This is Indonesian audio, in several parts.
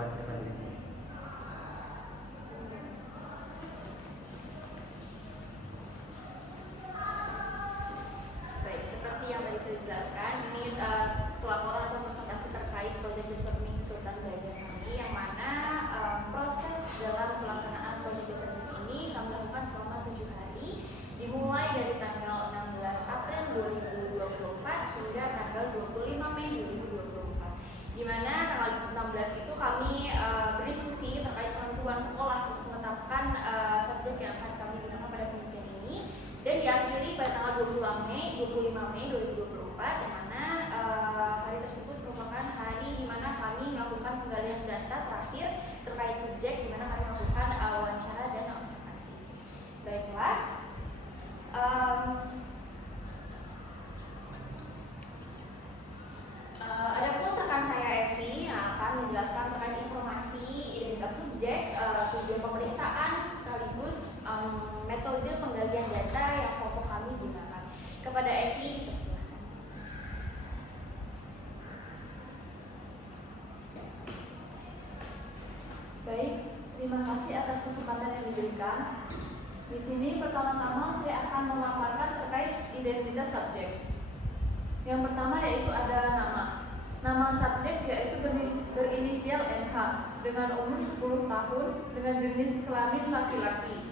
buat referensi. Baik, seperti yang tadi saya jelaskan, ini pelaporan atau presentasi terkait proyek listening Sultan Belajar kami, yang mana proses dalam pelaksanaan proyek listening ini kami lakukan selama 7 hari, dimulai dari tanggal 16 April 2024 hingga tanggal 25 Mei 2024. Di mana tanggal 16 itu kami berdiskusi terkait penentuan sekolah untuk menetapkan subjek yang akan kami gunakan pada penelitian ini, dan diakhiri pada tanggal 25 Mei 2024, yang mana hari tersebut merupakan hari di mana kami melakukan penggalian data terakhir terkait subjek, di mana kami melakukan wawancara dan observasi. Baiklah, adapun rekan saya Evi yang akan menjelaskan terkait informasi identitas subjek, tujuan pemeriksaan sekaligus metode penggalian data yang kelompok kami gunakan. Kepada Evi, dipersilakan. Baik, terima kasih atas kesempatan yang diberikan. Di sini pertama-tama saya akan memaparkan terkait identitas subjek. Yang pertama yaitu ada nama. Nama subjek yaitu berinisial NH dengan umur 10 tahun dengan jenis kelamin laki-laki.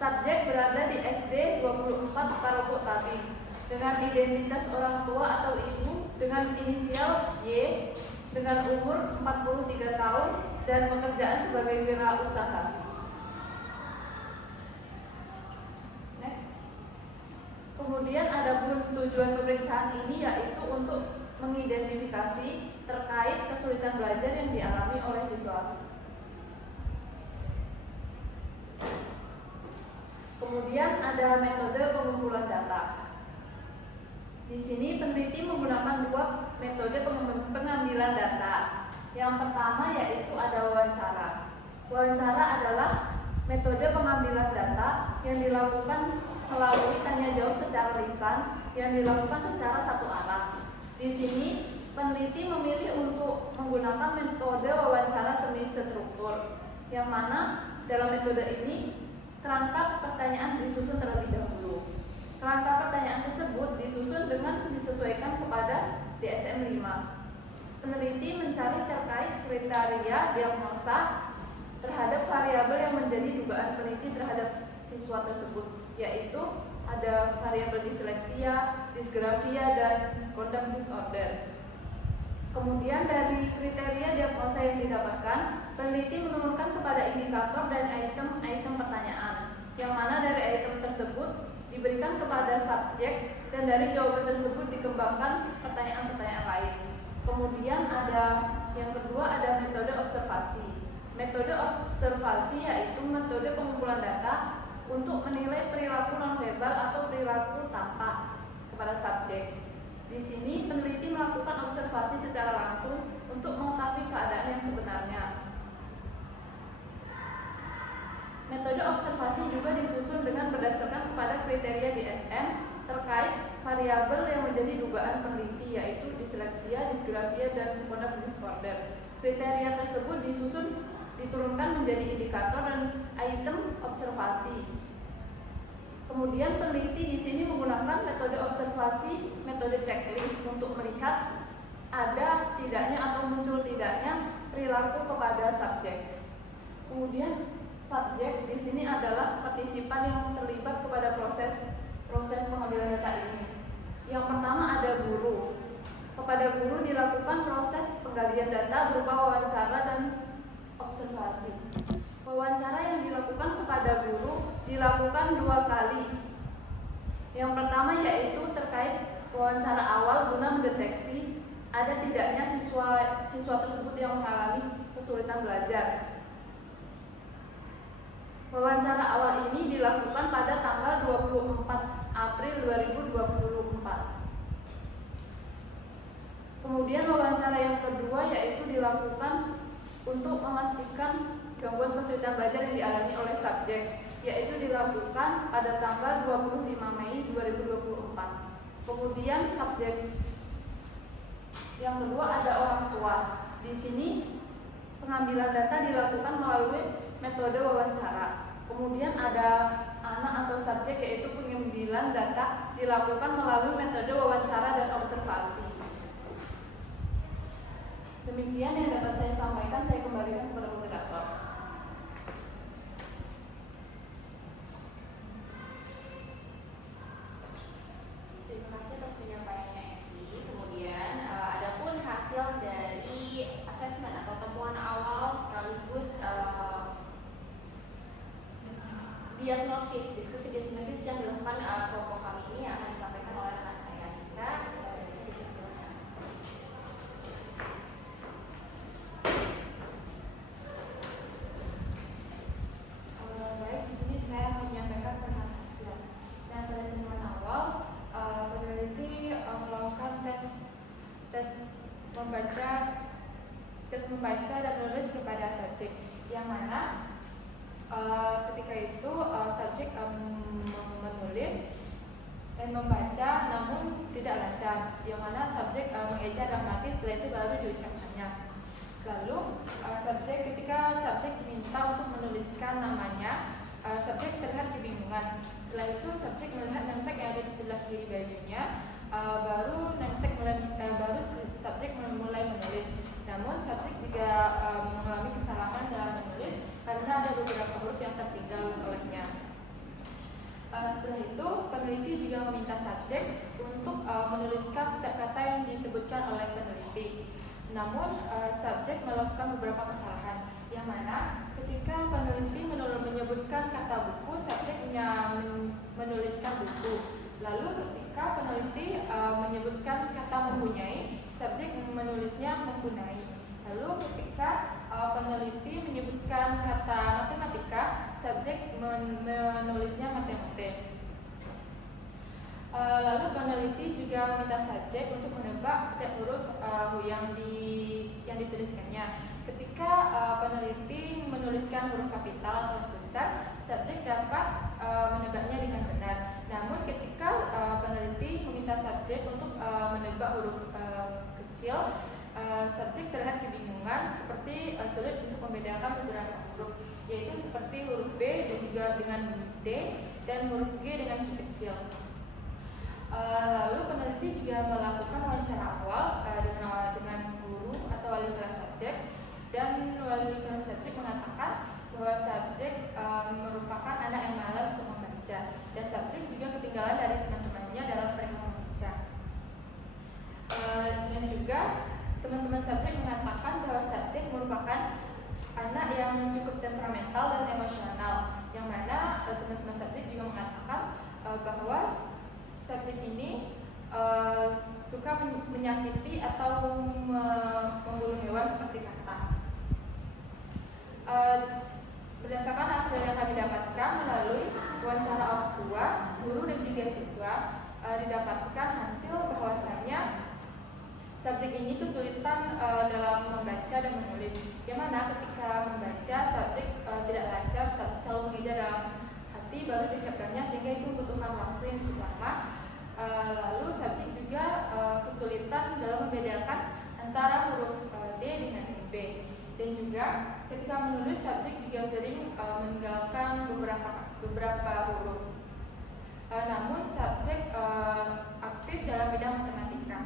Subjek berada di SD 24 Paroko Tari dengan identitas orang tua atau ibu dengan inisial Y dengan umur 43 tahun dan pekerjaan sebagai wirausaha. Next. Kemudian adapun tujuan pemeriksaan ini yaitu untuk mengidentifikasi terkait kesulitan belajar yang dialami oleh siswa. Kemudian ada metode pengumpulan data. Di sini peneliti menggunakan 2 metode pengambilan data. Yang pertama yaitu ada wawancara. Wawancara adalah metode pengambilan data yang dilakukan melalui tanya jawab secara lisan yang dilakukan secara satu arah. Di sini peneliti memilih untuk menggunakan metode wawancara semi struktur, yang mana dalam metode ini kerangka pertanyaan disusun terlebih dahulu. Kerangka pertanyaan tersebut disusun dengan disesuaikan kepada DSM-5. Peneliti mencari terkait kriteria diagnosa terhadap variabel yang menjadi dugaan peneliti terhadap siswa tersebut, yaitu ada variabel disleksia, disgrafia, dan conduct disorder. Kemudian dari kriteria diagnosa yang didapatkan, peneliti menurunkan kepada indikator dan item-item pertanyaan, yang mana dari item tersebut diberikan kepada subjek dan dari jawaban tersebut dikembangkan pertanyaan-pertanyaan lain. Kemudian ada yang kedua ada metode observasi. Metode observasi yaitu metode pengumpulan data untuk menilai perilaku nonverbal atau perilaku tampak kepada subjek. Di sini peneliti melakukan observasi secara langsung untuk mengetahui keadaan yang sebenarnya. Metode observasi juga disusun dengan berdasarkan kepada kriteria DSM terkait variabel yang menjadi dugaan peneliti, yaitu disleksia, disgrafia, dan conduct disorder. Kriteria tersebut diturunkan menjadi indikator dan item observasi. Kemudian peneliti di sini menggunakan metode observasi, metode checklist untuk melihat ada tidaknya atau muncul tidaknya perilaku kepada subjek. Kemudian subjek di sini adalah partisipan yang terlibat kepada proses pengambilan data ini. Yang pertama ada guru. Kepada guru dilakukan proses penggalian data berupa wawancara dan observasi. Wawancara yang dilakukan kepada guru dilakukan 2 kali. Yang pertama yaitu terkait wawancara awal guna mendeteksi ada tidaknya siswa tersebut yang mengalami kesulitan belajar. Wawancara awal ini dilakukan pada tanggal 24 April 2024. Kemudian wawancara yang kedua yaitu dilakukan untuk memastikan gangguan kesulitan belajar yang dialami oleh subjek, yaitu dilakukan pada tanggal 25 Mei 2024. Kemudian subjek yang kedua ada orang tua. Di sini pengambilan data dilakukan melalui metode wawancara. Kemudian ada anak atau subjek, yaitu pengambilan data dilakukan melalui metode wawancara dan observasi. Demikian yang dapat saya sampaikan, saya kembalikan kepada moderator. Terima kasih atas penyampaiannya Evi. Kemudian adapun hasil dari asesmen atau temuan awal sekaligus diagnosis, diskusi diagnosis yang dilakukan kelompok kami ini yang akan disampaikan oleh rekan saya Anissa. Baik, di sini saya menyampaikan tentang hasil. Nah, pada temuan awal, peneliti melakukan tes membaca dan menulis kepada subjek, yang mana ketika itu subjek menulis dan membaca namun tidak lancar, yang mana subjek mengeja dalam hati, setelah itu baru diucapkannya. Lalu ketika subjek diminta untuk menuliskan namanya, subjek terlihat kebingungan. Setelah itu subjek melihat name-tag yang ada di sebelah kiri bajunya, baru subjek mulai menulis. Namun subjek juga mengalami kesalahan dalam menulis karena ada beberapa huruf yang tertinggal olehnya. Setelah itu peneliti juga meminta subjek untuk menuliskan setiap kata yang disebutkan oleh peneliti. Namun subjek melakukan beberapa kesalahan, yang mana ketika peneliti menyebutkan kata buku, subjek menuliskan buku. Lalu ketika peneliti menyebutkan kata mempunyai, subjek menulisnya mempunyai. Lalu ketika peneliti menyebutkan kata matematika, subjek menulisnya matematik. Lalu peneliti juga meminta subjek untuk menebak setiap huruf yang dituliskannya. Ketika peneliti menuliskan huruf kapital atau huruf besar, subjek dapat menebaknya dengan benar. Namun ketika peneliti meminta subjek untuk menebak huruf kecil, subjek terlihat kebingungan, seperti sulit untuk membedakan beberapa huruf, yaitu seperti huruf B dan juga dengan D, dan huruf G dengan G kecil. Lalu peneliti juga melakukan wawancara awal dengan guru atau wali kelas subjek, dan wali kelas subjek mengatakan bahwa subjek merupakan anak yang malas untuk membaca, dan subjek juga ketinggalan dari teman-temannya dalam perihal membaca. Dan juga teman-teman subjek mengatakan bahwa subjek merupakan anak yang cukup temperamental dan emosional, yang mana teman-teman subjek juga mengatakan bahwa subjek ini suka menyakiti atau membunuh hewan seperti kata. Berdasarkan hasil yang kami dapatkan melalui wawancara orang tua, guru dan juga siswa, didapatkan hasil bahwasanya subjek ini kesulitan dalam membaca dan menulis, yang mana ketika membaca subjek tidak lancar, selalu mengeja dalam hati baru diucapkannya, sehingga itu membutuhkan waktu yang cukup lama. Lalu subjek juga kesulitan dalam membedakan antara huruf D dengan B, dan juga ketika menulis subjek juga sering meninggalkan beberapa huruf. Namun subjek aktif dalam bidang matematika.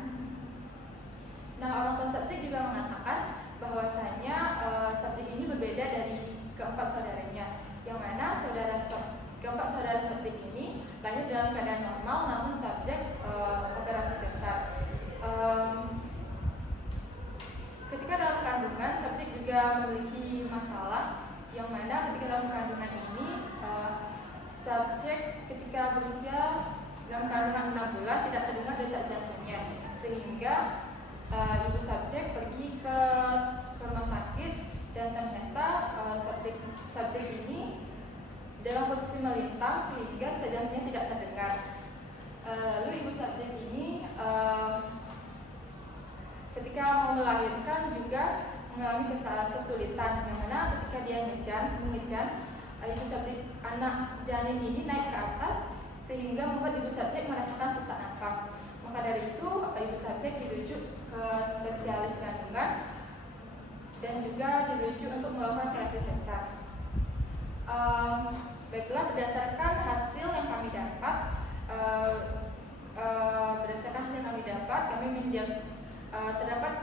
Nah, orang tua subjek juga mengatakan bahwasanya subjek ini berbeda dari keempat saudaranya, yang mana keempat saudara subjek ini lahir dalam keadaan normal, namun subjek operasi sesar. Ketika dalam kandungan, subjek juga memiliki masalah, yang mana ketika dalam kandungan ini subjek ketika berusia dalam kandungan 6 bulan tidak terdengar detak jantungnya, sehingga ibu subjek pergi ke rumah sakit, dan ternyata subjek ini dalam posisi melintang sehingga detak jantungnya tidak terdengar. Lalu ibu subjek ini ketika mau melahirkan juga mengalami kesulitan, yang mana ketika dia mengejan ibu subjek anak janin ini naik ke atas, sehingga membuat ibu subjek merasakan sesak nafas. Maka dari itu ibu subjek dirujuk ke spesialis kandungan, dan juga dirujuk untuk melakukan koreksi sesar. Baiklah, berdasarkan hasil yang kami dapat, terdapat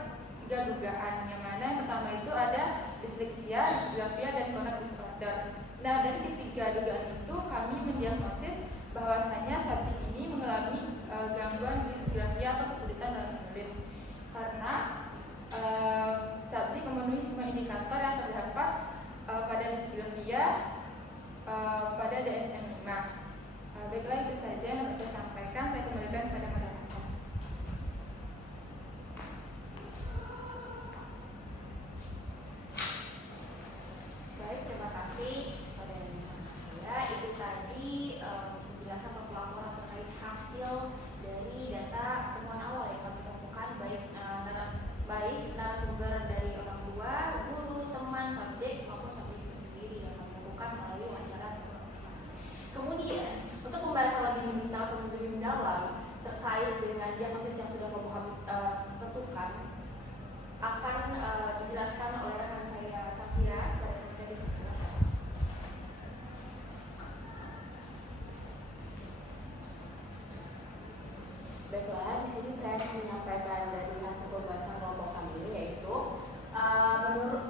3 dugaan, yang mana yang pertama itu ada disleksia, disgrafia, dan conduct disorder. Nah, dari ketiga dugaan itu kami mendiagnosis bahwasanya subjek ini mengalami gangguan disgrafia atau kesulitan dalam menulis karena subjek memenuhi semua indikator yang terdapat pada disgrafia pada DSM-5. Baiklah, itu saja yang dapat saya sampaikan. Saya kembalikan kepada moderator. Baik, terima kasih pada saya. Itu tadi penjelasan atau pelaporan terkait hasil dari data temuan awal yang kami temukan, baik narasumber dari orang tua, guru, teman, subjek maupun subjek itu sendiri yang kami lakukan melalui wawancara dan observasi. Kemudian untuk pembahasan lebih mendalam terkait dengan diagnosis yang sudah kami tentukan akan dijelaskan oleh rekan saya Safira. Baiklah, di sini saya akan menyampaikan dari hasil pembahasan kelompok kami, yaitu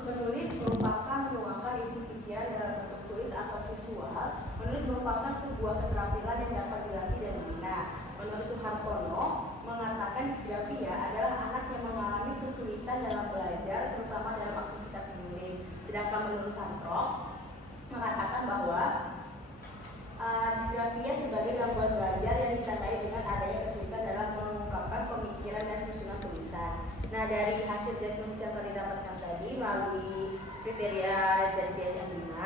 menulis merupakan menuangkan isi pikiran dalam bentuk tulis atau visual. Menulis merupakan sebuah keterampilan yang dapat dilatih dan dibina. Menurut Suhartono, mengatakan disgrafia adalah anak yang mengalami kesulitan dalam belajar, terutama dalam aktivitas menulis. Sedangkan menurut Santrok, mengatakan bahwa disgrafia sebagai gangguan belajar yang ditandai dengan adanya kesulitan dalam mengungkapkan pemikiran dan susunan tulisan. Nah, dari hasil diagnosis yang telah didapatkan tadi melalui kriteria dari DSM-5,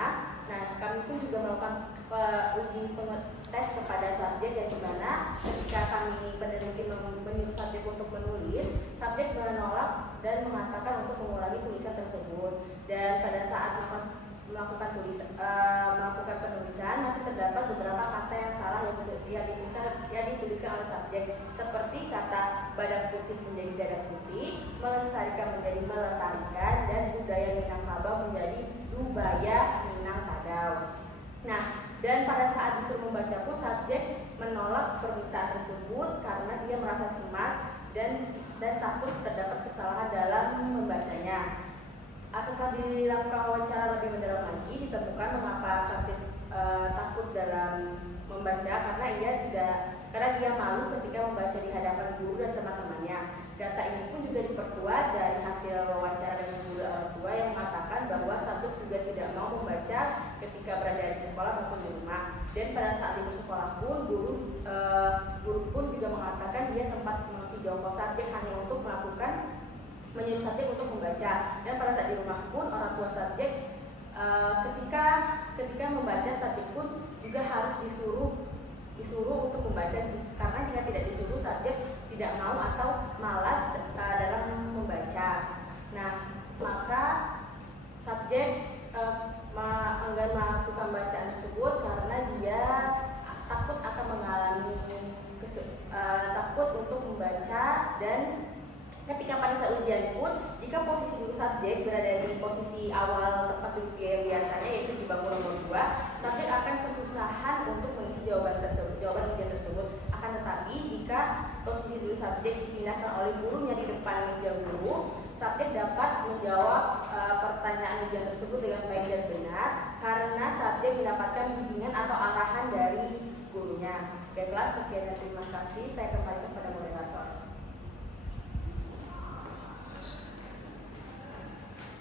nah kami pun juga melakukan uji tes kepada subjek, yang dimana ketika kami peneliti menyuruh subjek untuk menulis, subjek menolak dan mengatakan untuk mengurangi tulisan tersebut. Dan pada saat melakukan penulisan masih terdapat beberapa kata yang salah yang dituliskan oleh subjek, seperti kata badak putih menjadi dadak putih, melestarikan menjadi melestarikan, dan budaya Minangkabau menjadi dubaya Minangkabau. Nah, dan pada saat disuruh membaca pun subjek menolak permintaan tersebut karena dia merasa cemas dan takut terdapat kesalahan dalam membacanya. Setelah dilakukan wawancara lebih mendalam lagi, ditemukan mengapa subjek takut dalam membaca, karena dia malu ketika membaca di hadapan guru dan teman-temannya. Data ini pun juga diperkuat dari hasil wawancara dengan guru orang tua yang mengatakan bahwa subjek juga tidak mau membaca ketika berada di sekolah maupun di rumah. Dan pada saat di sekolah pun guru pun juga mengatakan dia sempat video call subjek hanya untuk menyuruh subjek untuk membaca. Dan pada saat di rumah pun orang tua subjek ketika membaca, subjek pun juga harus disuruh untuk membaca, karena jika tidak disuruh subjek tidak mau atau malas dalam membaca. Nah, maka subjek enggan melakukan bacaan tersebut karena dia takut akan mengalami takut untuk membaca. Dan ketika pada saat ujian pun, jika posisi dulu subjek berada di posisi awal tempat duduk dia biasanya, yaitu di bangku nomor 2, subjek akan kesusahan untuk mengisi jawaban ujian tersebut. Akan tetapi jika posisi dulu subjek dipindahkan oleh gurunya di depan meja guru, subjek dapat menjawab pertanyaan ujian tersebut dengan baik dan benar karena subjek mendapatkan bimbingan atau arahan dari gurunya. Baiklah, sekian dan terima kasih. Saya kembali kepada moderator.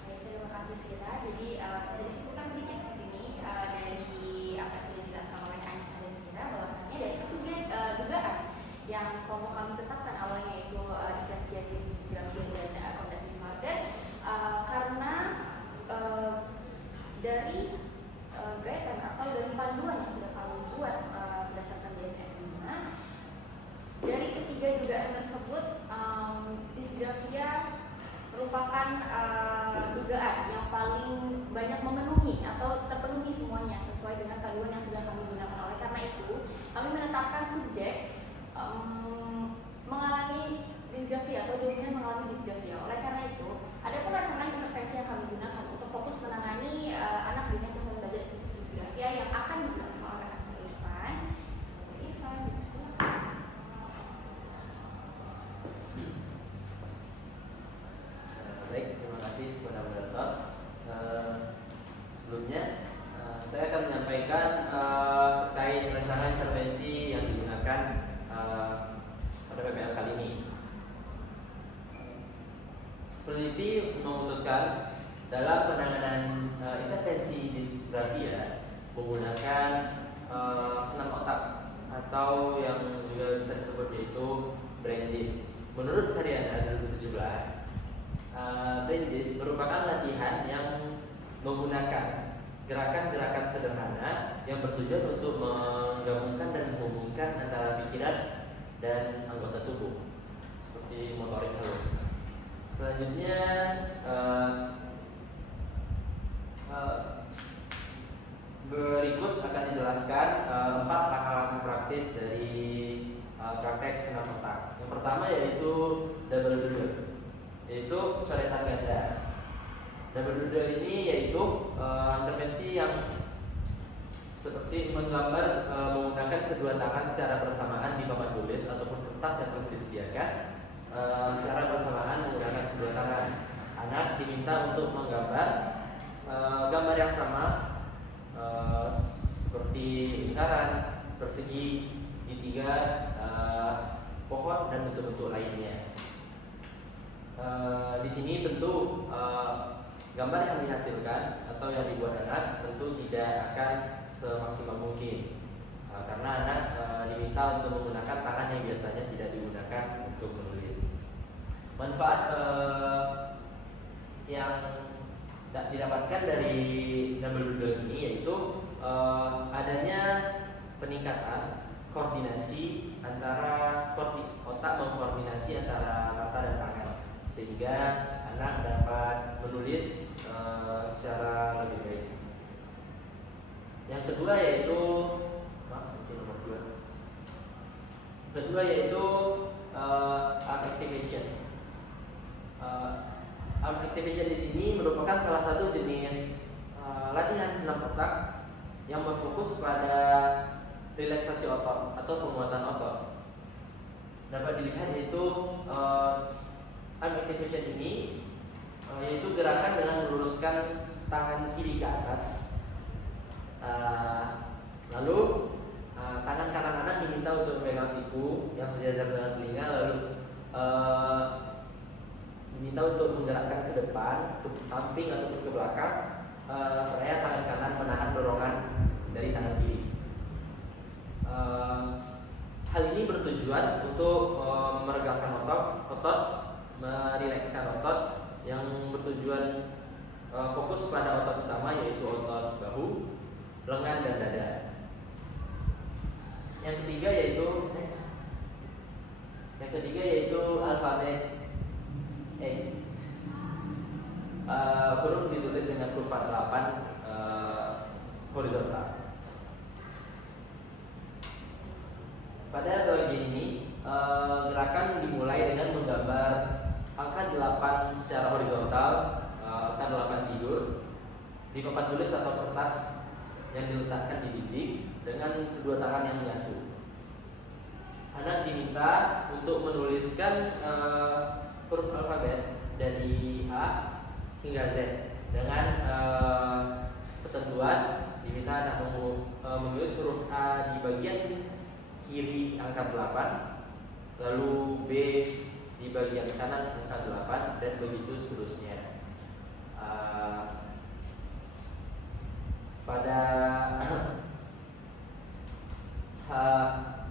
Terima kasih Vira. Jadi bisa disimpulkan sedikit di sini dari apa yang sudah dijelaskan oleh Anissa dan Vira, bahwasanya dari ketiga dugaan yang kelompok kami tetapkan awalnya, yaitu disleksia, disgrafia, dan conduct disorder, karena dari guideline atau dari panduan yang sudah kami buat berdasarkan DSM-5, dari ketiga dugaan tersebut disgrafia merupakan dugaan yang paling banyak memenuhi atau terpenuhi semuanya sesuai dengan panduan yang sudah kami gunakan. Oleh karena itu, kami menetapkan subjek mengalami disgrafia atau dominan mengalami disgrafia. Oleh karena itu, ada pun rancangan intervensi yang kami merumuskan dalam penanganan intervensi disgrafia menggunakan senam otak atau yang juga bisa disebut yaitu brain gym. Menurut Saryana 2017, brain gym merupakan latihan yang menggunakan gerakan-gerakan sederhana yang bertujuan untuk menggabungkan dan menghubungkan antara pikiran dan anggota tubuh seperti motorik halus. Selanjutnya berikut akan dijelaskan 4 langkah-langkah praktis dari praktek senam otak. Yang pertama yaitu double doodle, yaitu coretan ganda. Double doodle ini yaitu intervensi yang seperti menggambar menggunakan kedua tangan secara bersamaan di papan tulis ataupun kertas yang telah disediakan secara bersamaan menggunakan kedua tangan. Anak diminta untuk menggambar gambar yang sama seperti lingkaran, persegi, segitiga, pohon dan bentuk-bentuk lainnya. Di sini tentu gambar yang dihasilkan atau yang dibuat anak tentu tidak akan semaksimal mungkin karena anak diminta untuk menggunakan tangan yang biasanya tidak digunakan untuk menulis. Manfaat yang didapatkan dari double doodle ini yaitu adanya peningkatan koordinasi antara otak mengkoordinasi antara mata dan tangan sehingga anak dapat menulis secara lebih baik. Yang kedua yaitu kedua yaitu arm activation. Arm activation di sini merupakan salah satu jenis latihan senam otak yang berfokus pada relaksasi otot atau penguatan otot. Dapat dilihat yaitu arm activation ini yaitu gerakan dengan meluruskan tangan kiri ke atas. Lalu tangan kanan anak diminta untuk memegang siku yang sejajar dengan telinga, lalu diminta untuk menggerakkan ke depan, ke samping ataupun ke belakang, seraya tangan kanan menahan dorongan dari tangan kiri. Hal ini bertujuan untuk meregangkan otot, merilekskan otot yang bertujuan fokus pada otot utama yaitu otot bahu, lengan dan dada. Yang ketiga yaitu alfabet X. Huruf ditulis dengan kurva 8 horizontal. Pada bagian ini gerakan dimulai dengan menggambar angka 8 secara horizontal, angka 8 tidur di papan tulis atau kertas yang diletakkan di dinding dengan kedua tangan yang menyatu. Anak diminta untuk menuliskan huruf alfabet dari A hingga Z dengan ketentuan diminta anak menulis huruf A di bagian kiri angka 8, lalu B di bagian kanan angka 8 dan begitu seterusnya.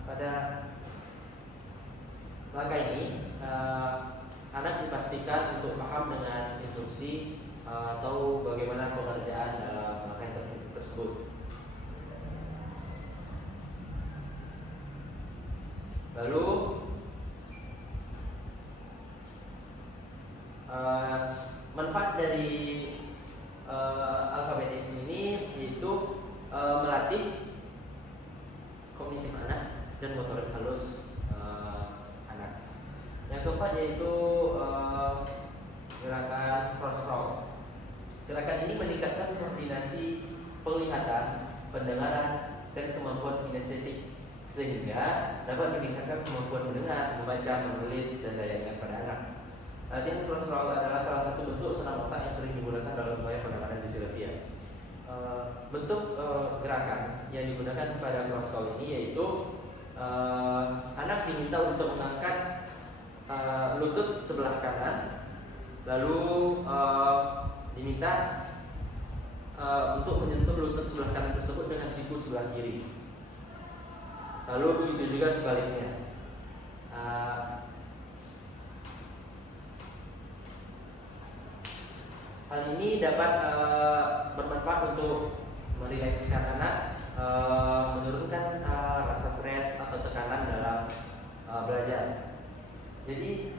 Pada langkah ini anak dipastikan untuk paham dengan instruksi atau bagaimana pengerjaan dalam langkah intervensi tersebut. Lalu manfaat dari alfabet X ini yaitu melatih kognitif anak dan motorik halus anak. Yang keempat yaitu gerakan cross roll. Gerakan ini meningkatkan koordinasi penglihatan, pendengaran, dan kemampuan kinestetik sehingga dapat meningkatkan kemampuan mendengar, membaca, menulis, dan daya ingat pada anak. Latihan cross roll adalah salah satu bentuk senam otak yang sering digunakan dalam upaya penanganan disleksia. Bentuk gerakan yang digunakan pada cross roll ini yaitu anak diminta untuk mengangkat lutut sebelah kanan Lalu diminta untuk menyentuh lutut sebelah kanan tersebut dengan siku sebelah kiri. Lalu begitu juga sebaliknya. Hal ini dapat bermanfaat untuk merilekskan anak, menurunkan rasa stres atau tekanan dalam belajar. Jadi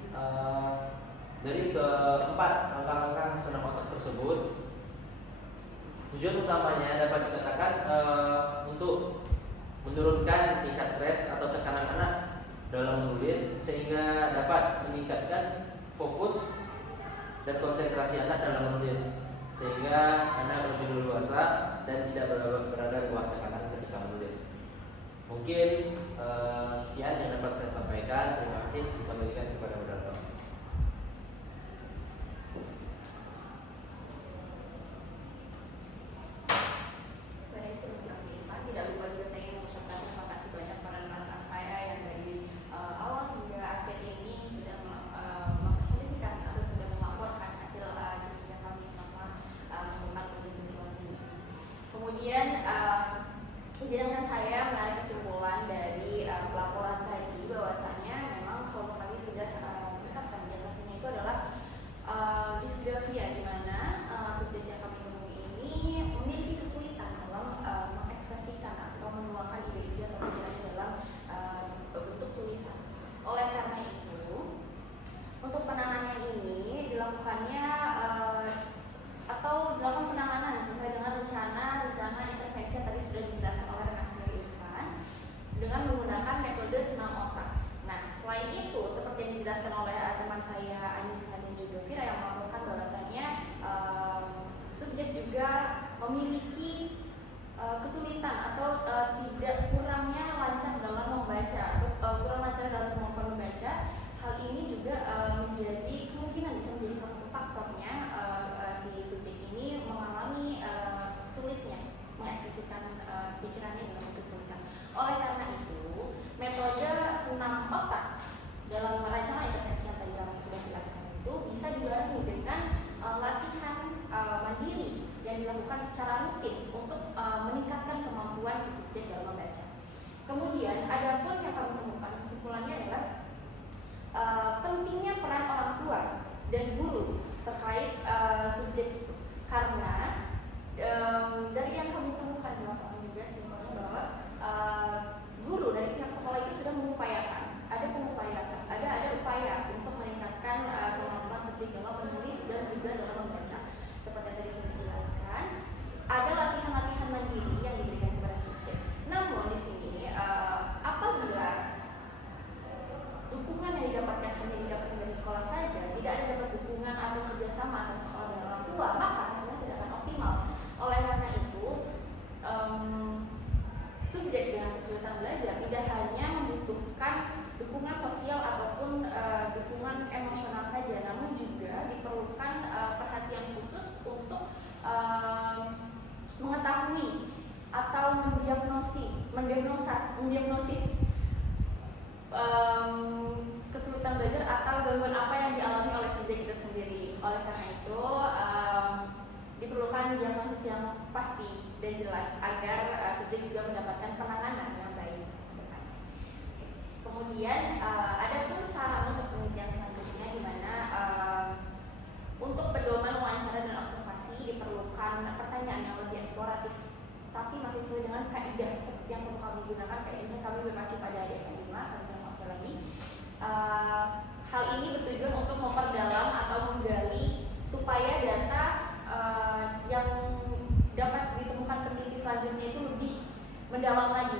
dari keempat langkah-langkah senam otak tersebut, tujuan utamanya dapat dikatakan untuk menurunkan tingkat stres atau tekanan anak dalam menulis, sehingga dapat meningkatkan fokus dan konsentrasi anak dalam menulis, sehingga anak lebih leluasa dan tidak berada di bawah tekanan ketika menulis. Mungkin sekian yang dapat saya sampaikan. Terima kasih. Dikembalikan kepada moderator. Baik, terima kasih Irfan. Tidak lupa juga saya ingin mengucapkan terima kasih banyak pada rekan-rekan saya yang dari awal hingga akhir ini sudah mempresentasikan atau sudah melaporkan hasil kinerja kami selama melakukan ujian visual ini. Kemudian izinkan saya menarik kesimpulan dari pelaporan tadi bahwasanya memang kalau kami sudah mendapatkan diagnosisnya itu adalah disgrafia, di mana subjek yang kami temui ini memiliki kesulitan dalam mengekspresikan atau menuangkan ide-ide atau pikirannya dalam bentuk tulisan. Oleh karena itu, untuk penanganan ini dilakukannya atau dilakukan penanganan sesuai dengan rencana intervensi yang tadi sudah dijelaskan oleh rekan saya Irfan dengan menggunakan metode senam otak. Nah, selain itu, seperti yang dijelaskan oleh teman saya Anissa dan juga Vira yang melaporkan bahwasanya subjek juga memiliki kesulitan atau tidak kurangnya lancar dalam membaca atau kurang lancar dalam kemampuan membaca. Hal ini juga menjadi kemungkinan bisa menjadi salah satu faktornya si subjek ini mengalami sulitnya mengekspresikan pikirannya dalam bentuk tulisan. Oleh karena itu, metode senam otak dalam rancangan intervensi yang tadi kami sudah jelaskan itu bisa dibarengi dengan latihan mandiri yang dilakukan secara rutin untuk meningkatkan kemampuan si subjek dalam membaca. Kemudian, adapun yang kami temukan kesimpulannya adalah pentingnya peran orang tua dan guru terkait subjek itu, karena dari yang kami temukan di lapangan juga simpelnya bahwa guru dari pihak sekolah itu sudah mengupayakan, ada upaya untuk meningkatkan kemampuan subjek dalam menulis dan juga dalam membaca. Seperti yang tadi sudah dijelaskan, ada latihan-latihan mandiri yang diberikan kepada subjek. Namun di sini apabila dukungan yang didapatkan hanya didapatkan dari sekolah saja, tidak ada dapat dukungan atau kerjasama antara sekolah dan orang tua, maka hasilnya tidak akan optimal. Oleh karena itu, subjek dengan kesulitan belajar tidak hanya membutuhkan dukungan sosial ataupun dukungan emosional saja, namun juga diperlukan perhatian khusus untuk mengetahui atau mendiagnosis kesulitan belajar atau gangguan apa yang dialami oleh subjek itu sendiri. Oleh karena itu, diperlukan diagnosis yang pasti dan jelas agar subjek juga mendapatkan penanganan yang baik. Kemudian ada pun saran untuk penelitian selanjutnya, di mana untuk pedoman wawancara dan observasi diperlukan pertanyaan yang lebih eksploratif, tapi masih sesuai dengan kaidah seperti yang perlu kami gunakan. Kaidahnya kami berpacu pada DSM 5, kami tidak sekali lagi. Hal ini bertujuan untuk memperdalam atau menggali supaya data yang dapat ditemukan peneliti selanjutnya itu lebih mendalam lagi